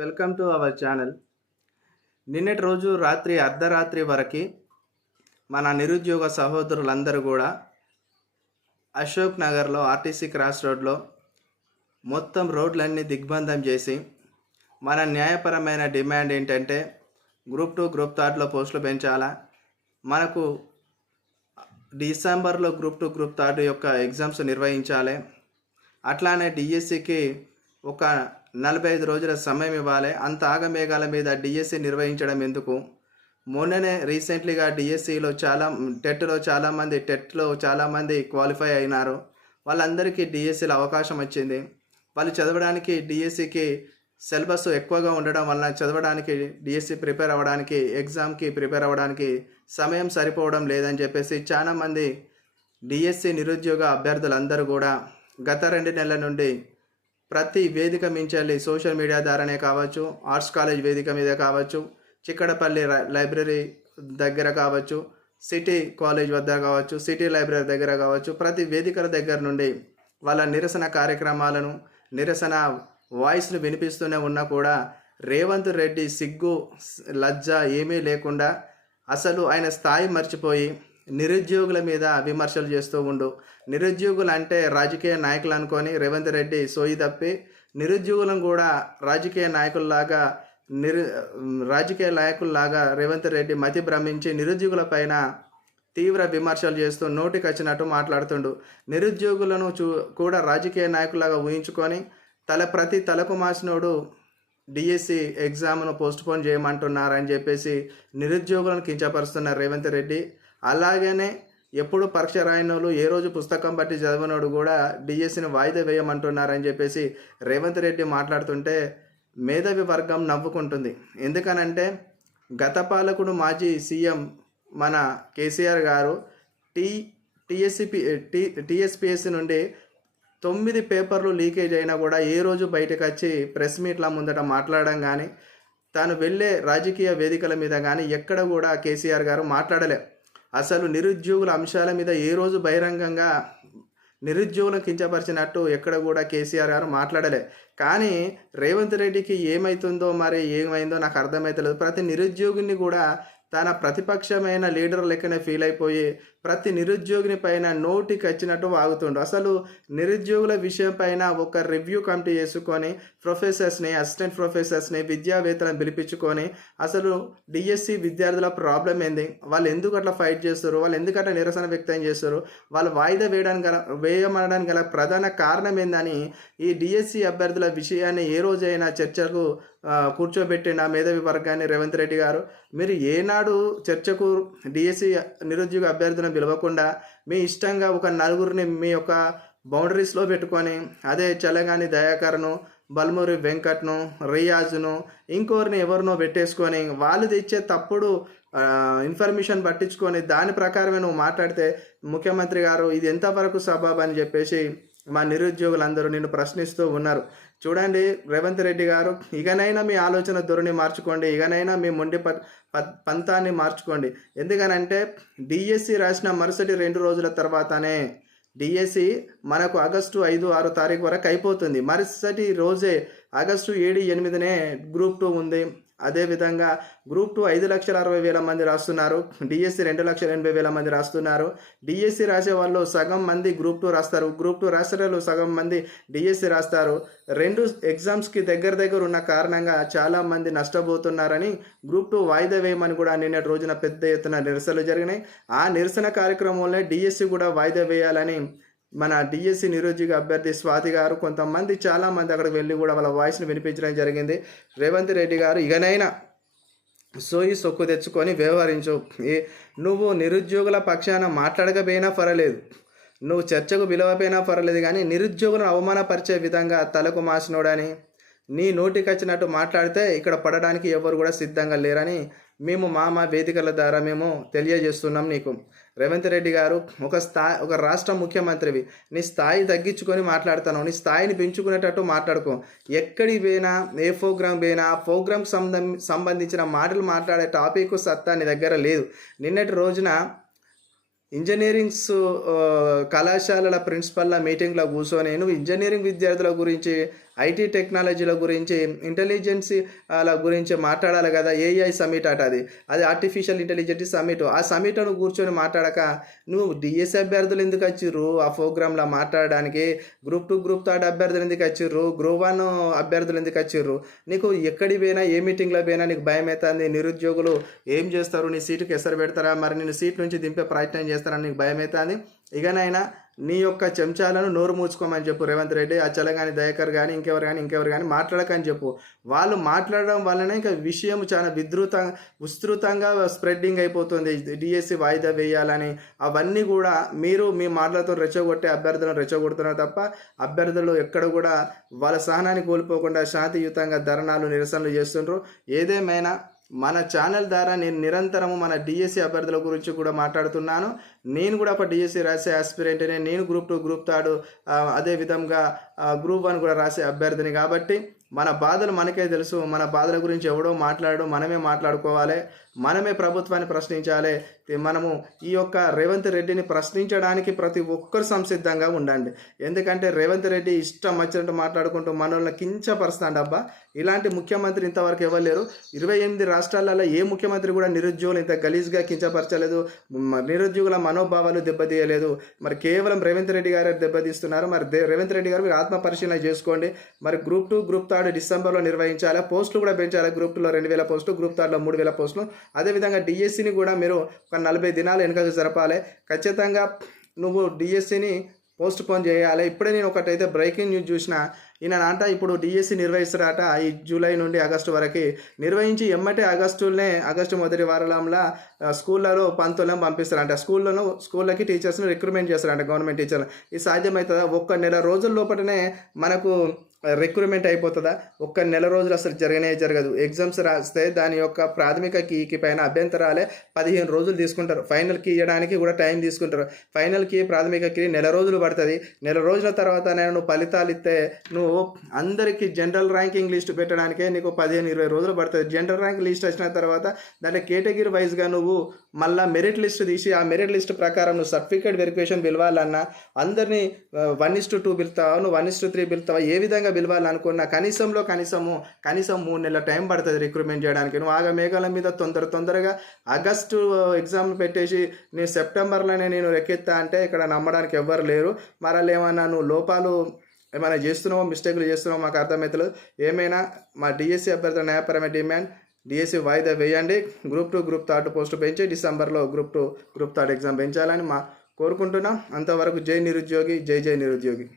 Welcome to our channel. నిన్నటి రోజు రాత్రి అర్ధరాత్రి వరకు మన నిరుద్యోగ సహోదరులందరూ కూడా అశోక్ నగర్లో ఆర్టీసీ క్రాస్ రోడ్లో మొత్తం రోడ్లన్నీ దిగ్బంధం చేసి మన న్యాయపరమైన డిమాండ్ ఏంటంటే గ్రూప్ 2 గ్రూప్ 3లో పోస్టులు పెంచాలా, మనకు డిసెంబర్లో గ్రూప్ 2 గ్రూప్ 3 యొక్క ఎగ్జామ్స్ నిర్వహించాలి, అట్లానే డిఎస్సికి ఒక 45 రోజుల సమయం ఇవ్వాలి. అంత ఆగమేఘాల మీద డిఎస్సి నిర్వహించడం ఎందుకు? మొన్ననే రీసెంట్లీగా డిఎస్సిలో టెట్లో చాలామంది క్వాలిఫై అయినారు. వాళ్ళందరికీ డిఎస్సిలో అవకాశం వచ్చింది. వాళ్ళు చదవడానికి డిఎస్సికి సిలబస్ ఎక్కువగా ఉండడం వలన చదవడానికి డిఎస్సి ప్రిపేర్ అవ్వడానికి ఎగ్జామ్కి ప్రిపేర్ అవ్వడానికి సమయం సరిపోవడం లేదని చెప్పేసి చాలామంది డిఎస్సి నిరుద్యోగ అభ్యర్థులందరూ కూడా గత 2 నెలల నుండి ప్రతి వేదిక మించెల్లి సోషల్ మీడియా ద్వారానే కావచ్చు, ఆర్ట్స్ కాలేజ్ వేదిక మీద కావచ్చు, చిక్కడపల్లి లైబ్రరీ దగ్గర కావచ్చు, సిటీ కాలేజ్ వద్ద కావచ్చు, సిటీ లైబ్రరీ దగ్గర కావచ్చు, ప్రతి వేదికల దగ్గర నుండి వాళ్ళ నిరసన కార్యక్రమాలను, నిరసన వాయిస్ను వినిపిస్తూనే ఉన్నా కూడా రేవంత్ రెడ్డి సిగ్గు లజ్జ ఏమీ లేకుండా అసలు ఆయన స్థాయి మర్చిపోయి నిరుద్యోగుల మీద విమర్శలు చేస్తూ ఉండు. నిరుద్యోగులు అంటే రాజకీయ నాయకులు అనుకొని రేవంత్ రెడ్డి సోయి తప్పి నిరుద్యోగులను కూడా రాజకీయ నాయకుల్లాగా రేవంత్ రెడ్డి మతి భ్రమించి నిరుద్యోగుల పైన తీవ్ర విమర్శలు చేస్తూ నోటికి వచ్చినట్టు మాట్లాడుతుండు. నిరుద్యోగులను కూడా రాజకీయ నాయకులాగా ఊహించుకొని ప్రతి తలకు మాసినోడు డిఎస్సి ఎగ్జామ్ను పోస్ట్పోన్ చేయమంటున్నారని చెప్పేసి నిరుద్యోగులను కించపరుస్తున్నారు రేవంత్ రెడ్డి. అలాగనే ఎప్పుడు పరీక్ష రాయనోళ్ళు, ఏ రోజు పుస్తకం బట్టి చదివినోడు కూడా డిఎస్సిని వాయిదా వేయమంటున్నారని చెప్పేసి రేవంత్ రెడ్డి మాట్లాడుతుంటే మేధావి వర్గం నవ్వుకుంటుంది. ఎందుకనంటే గత పాలకుడు మాజీ సీఎం మన కేసీఆర్ గారు టీఎస్పీఎస్సీ నుండి 9 పేపర్లు లీకేజ్ అయినా కూడా ఏ రోజు బయటకు వచ్చి ప్రెస్ మీట్ల ముందట మాట్లాడడం కానీ, తాను వెళ్ళే రాజకీయ వేదికల మీద కానీ ఎక్కడ కూడా కేసీఆర్ గారు మాట్లాడలే. అసలు నిరుద్యోగుల అంశాల మీద ఏ రోజు బహిరంగంగా నిరుద్యోగులను కించపరిచినట్టు ఎక్కడ కూడా కేసీఆర్ గారు మాట్లాడలే. కానీ రేవంత్ రెడ్డికి ఏమైందో నాకు అర్థమవుతలేదు. ప్రతి నిరుద్యోగిని కూడా తన ప్రతిపక్షమైన లీడర్ లెక్కనే ఫీల్ అయిపోయి ప్రతి నిరుద్యోగిని పైన నోటికి వచ్చినట్టు వాగుతుండు. అసలు నిరుద్యోగుల విషయం పైన ఒక రివ్యూ కమిటీ చేసుకొని ప్రొఫెసర్స్ని, అసిస్టెంట్ ప్రొఫెసర్స్ని, విద్యావేత్తలను పిలిపించుకొని అసలు డిఎస్సి విద్యార్థుల ప్రాబ్లం ఏంది, వాళ్ళు ఎందుకు అట్లా ఫైట్ చేస్తారు, వాళ్ళు ఎందుకు అట్లా నిరసన వ్యక్తం చేస్తారు, వాళ్ళు వాయిదా వేయమనడానికి గల ప్రధాన కారణం ఏందని ఈ డిఎస్సి అభ్యర్థుల విషయాన్ని ఏ రోజైనా చర్చకు కూర్చోబెట్టిన మేధావి వర్గాన్ని రేవంత్ రెడ్డి గారు? మీరు ఏనాడు చర్చకు డిఎస్సి నిరుద్యోగ అభ్యర్థులను పిలవకుండా మీ ఇష్టంగా ఒక నలుగురిని మీ యొక్క బౌండరీస్లో పెట్టుకొని అదే చలగాని దయాకర్ను, బల్మూరి వెంకట్ను, రియాజ్ను, ఇంకోరిని ఎవరినో పెట్టేసుకొని వాళ్ళు తెచ్చే తప్పుడు ఇన్ఫర్మేషన్ పట్టించుకొని దాని ప్రకారమే నువ్వు మాట్లాడితే ముఖ్యమంత్రి గారు ఇది ఎంతవరకు సబబు అని చెప్పేసి మా నిరుద్యోగులందరూ నిన్ను ప్రశ్నిస్తూ ఉన్నారు. చూడండి రేవంత్ రెడ్డి గారు, ఇకనైనా మీ ఆలోచన ధోరణి మార్చుకోండి, ఇకనైనా మీ మొండి పంతాన్ని మార్చుకోండి. ఎందుకనంటే డిఎస్సి రాసిన మరుసటి 2 రోజుల తర్వాతనే డిఎస్సి మనకు ఆగస్టు 5, 6 తారీఖు వరకు అయిపోతుంది. మరుసటి రోజే ఆగస్టు 7, 8నే గ్రూప్ 2 ఉంది. అదేవిధంగా గ్రూప్ 2 5,60,000 మంది రాస్తున్నారు, డిఎస్సి 2,80,000 మంది రాస్తున్నారు. డిఎస్సి రాసే వాళ్ళు సగం మంది గ్రూప్ 2 రాస్తారు, గ్రూప్ 2 రాసే వాళ్ళు సగం మంది డిఎస్సి రాస్తారు. 2 ఎగ్జామ్స్కి దగ్గర ఉన్న కారణంగా చాలామంది నష్టపోతున్నారని గ్రూప్ 2 వాయిదా వేయమని కూడా నిన్నటి రోజున పెద్ద ఎత్తున నిరసనలు జరిగినాయి. ఆ నిరసన కార్యక్రమంలో డిఎస్సి కూడా వాయిదా వేయాలని మన డిఎస్సి నిరుద్యోగ అభ్యర్థి స్వాతి గారు, కొంతమంది చాలామంది అక్కడికి వెళ్ళి కూడా వాళ్ళ వాయిస్ని వినిపించడం జరిగింది. రేవంత్ రెడ్డి గారు ఇకనైనా సోయి సొక్కు తెచ్చుకొని వ్యవహరించు. నువ్వు నిరుద్యోగుల పక్షాన మాట్లాడకపోయినా పర్వాలేదు, నువ్వు చర్చకు పిలవపోయినా పర్వాలేదు, కానీ నిరుద్యోగులను అవమానపరిచే విధంగా తలకు మాసినోడని నీ నోటికి వచ్చినట్టు మాట్లాడితే ఇక్కడ పడడానికి ఎవరు కూడా సిద్ధంగా లేరని మేము మా వేదికల ద్వారా మేము తెలియజేస్తున్నాం నీకు. రేవంత్ రెడ్డి గారు, ఒక రాష్ట్ర ముఖ్యమంత్రివి, నీ స్థాయి తగ్గించుకొని మాట్లాడుతున్నావు, నీ స్థాయిని పెంచుకునేటట్టు మాట్లాడుకో. ఎక్కడికి పోయినా, ఏ ప్రోగ్రామ్ పోయినా ప్రోగ్రామ్కి సంబంధించిన మాటలు మాట్లాడే టాపిక్ సత్తా నీ దగ్గర లేదు. నిన్నటి రోజున ఇంజనీరింగ్స్ కళాశాలల ప్రిన్సిపల్ల మీటింగ్లో కూర్చొని నువ్వు ఇంజనీరింగ్ విద్యార్థుల గురించి ఐటీ టెక్నాలజీల గురించి, ఇంటెలిజెన్స్ అలా గురించి మాట్లాడాలి కదా. ఏఐ సమిట్ అట అది. అది ఆర్టిఫిషియల్ ఇంటెలిజెన్స్ సమిట్. ఆ సమిట్‌లో నువ్వు కూర్చొని మాట్లాడక, నువ్వు డీఎస్సీ అభ్యర్థులు ఎందుకు వచ్చిర్రు ఆ ప్రోగ్రామ్‌లో మాట్లాడడానికి? గ్రూప్ 2, గ్రూప్ థర్డ్ అభ్యర్థులు ఎందుకు వచ్చిర్రు? గ్రూప్ 1 అభ్యర్థులు ఎందుకు వచ్చిర్రు? నీకు ఎక్కడికి పోయినా, ఏ మీటింగ్‌లో పోయినా నీకు భయమైతాంది. నిరుద్యోగులు ఏం చేస్తారు? నీ సీటుకి ఎసరు పెడతారా? మరి నిన్ను సీట్ నుంచి దింపే ప్రయత్నం చేస్తారని నీకు భయమైతాంది. ఇకనైనా నీ యొక్క చెంచాలను నోరు మూసుకోమని చెప్పు రేవంత్ రెడ్డి. ఆ చలగాని దయాకర్ కానీ ఇంకెవరు కానీ మాట్లాడకని చెప్పు. వాళ్ళు మాట్లాడడం వల్లనే ఇంకా విషయం చాలా విస్తృతంగా స్ప్రెడ్డింగ్ అయిపోతుంది. డిఎస్సి వాయిదా వేయాలని అవన్నీ కూడా మీరు మీ మాటలతో రెచ్చగొట్టే అభ్యర్థులను రెచ్చగొడుతున్నారు తప్ప అభ్యర్థులు ఎక్కడ కూడా వాళ్ళ సహనాన్ని కోల్పోకుండా శాంతియుతంగా ధర్నాలు నిరసనలు చేస్తుండ్రు. ఏదేమైనా మన ఛానల్ ద్వారా నేను నిరంతరము మన డిఎస్సి అభ్యర్థుల గురించి కూడా మాట్లాడుతున్నాను. నేను కూడా ఒక డిఎస్సి రాసే ఆస్పిరెంట్నే. నేను గ్రూప్ 2, గ్రూప్ థర్డ్ అదే విధంగా గ్రూప్ 1 కూడా రాసే అభ్యర్థిని. కాబట్టి మన బాధలు మనకే తెలుసు. మన బాధల గురించి ఎవడో మాట్లాడడం, మనమే మాట్లాడుకోవాలి. మనమే ప్రభుత్వాన్ని ప్రశ్నించాలి. మనము ఈ యొక్క రేవంత్ రెడ్డిని ప్రశ్నించడానికి ప్రతి ఒక్కరు సంసిద్ధంగా ఉండండి. ఎందుకంటే రేవంత్ రెడ్డి ఇష్టం వచ్చినట్టు మాట్లాడుకుంటూ మనల్ని కించపరుస్తాడు. అబ్బా, ఇలాంటి ముఖ్యమంత్రి ఇంతవరకు ఎవరు లేరు. 28 రాష్ట్రాలలో ఏ ముఖ్యమంత్రి కూడా నిరుద్యోగులు ఇంత గలీజ్గా కించపరచలేదు. నిరుద్యోగుల మనోభావాలు దెబ్బతీయలేదు. మరి కేవలం రేవంత్ రెడ్డి గారు దెబ్బతీస్తున్నారు. మరి రేవంత్ రెడ్డి గారు మీరు ఆత్మ పరిశీలన చేసుకోండి. మరి గ్రూప్ 2, గ్రూప్ థర్డ్ డిసెంబర్లో నిర్వహించాలి. పోస్టులు కూడా పెంచాలి. గ్రూప్ 2లో 2000 పోస్టులు, గ్రూప్ థర్డ్లో 3000 పోస్టులు. అదేవిధంగా డిఎస్సిని కూడా మీరు ఒక 40 దినాలు వెనుకకు జరపాలి. ఖచ్చితంగా నువ్వు డిఎస్సిని పోస్ట్ పోన్ చేయాలి. ఇప్పుడే నేను ఒకటైతే బ్రేకింగ్ న్యూస్ చూసిన. ఈయన ఇప్పుడు డిఎస్సి నిర్వహిస్తారట ఈ జూలై నుండి ఆగస్టు వరకు. నిర్వహించి ఎమ్మటే ఆగస్టు మొదటి వారంలో స్కూళ్ళలో పంతులను పంపిస్తారంట. స్కూళ్ళకి టీచర్స్ని రిక్రూట్మెంట్ చేస్తారంట, గవర్నమెంట్ టీచర్లు. ఇది సాధ్యమవుతుందా? ఒక్క నెల రోజుల లోపలనే మనకు రిక్రూట్మెంట్ అయిపోతుందా? ఒక్క నెల రోజులు అసలు జరగదు. ఎగ్జామ్స్ రాస్తే దాని యొక్క ప్రాథమిక కీకి పైన అభ్యంతరాలే 15 రోజులు తీసుకుంటారు. ఫైనల్ కీ ఇవ్వడానికి కూడా టైం తీసుకుంటారు. ఫైనల్ కీ, ప్రాథమిక కీ నెల రోజులు పడుతుంది. నెల రోజుల తర్వాత నువ్వు ఫలితాలు ఇస్తే నువ్వు అందరికీ జనరల్ ర్యాంకింగ్ లిస్ట్ పెట్టడానికే నీకు 15-20 రోజులు పడుతుంది. జనరల్ ర్యాంక్ లిస్ట్ వచ్చిన తర్వాత దాంట్లో కేటగిరీ వైజ్గా నువ్వు మళ్ళీ మెరిట్ లిస్ట్ తీసి ఆ మెరిట్ లిస్ట్ ప్రకారం నువ్వు సర్టిఫికేట్ వెరిఫికేషన్ పిలవాలన్నా అందరినీ 1:2 పిలుస్తావా, నువ్వు 1:3 పిలుస్తావా, ఏ విధంగా పిలవాలనుకున్నా కనీసం 3 నెలల టైం పడుతుంది రిక్రూట్మెంట్ చేయడానికి. నువ్వు ఆగమేఘాల మీద తొందరగా ఆగస్టు ఎగ్జామ్ పెట్టేసి నేను సెప్టెంబర్లోనే నేను రెక్కెత్తా అంటే ఇక్కడ నమ్మడానికి ఎవ్వరు లేరు. మరలా ఏమన్నా నువ్వు లోపాలు ఏమైనా చేస్తున్నావో, మిస్టేక్లు చేస్తున్నావో మాకు అర్థమవుతలేదు. ఏమైనా మా డిఎస్సి అభ్యర్థుల న్యాయపరమైన డిమాండ్, డిఎస్సి వాయిదా వేయండి. గ్రూప్ 2, గ్రూప్ థర్డ్ పోస్టు పెంచి డిసెంబర్లో గ్రూప్ 2, గ్రూప్ థర్డ్ ఎగ్జామ్ పెంచాలని కోరుకుంటున్నాం. అంతవరకు జై నిరుద్యోగి, జై నిరుద్యోగి.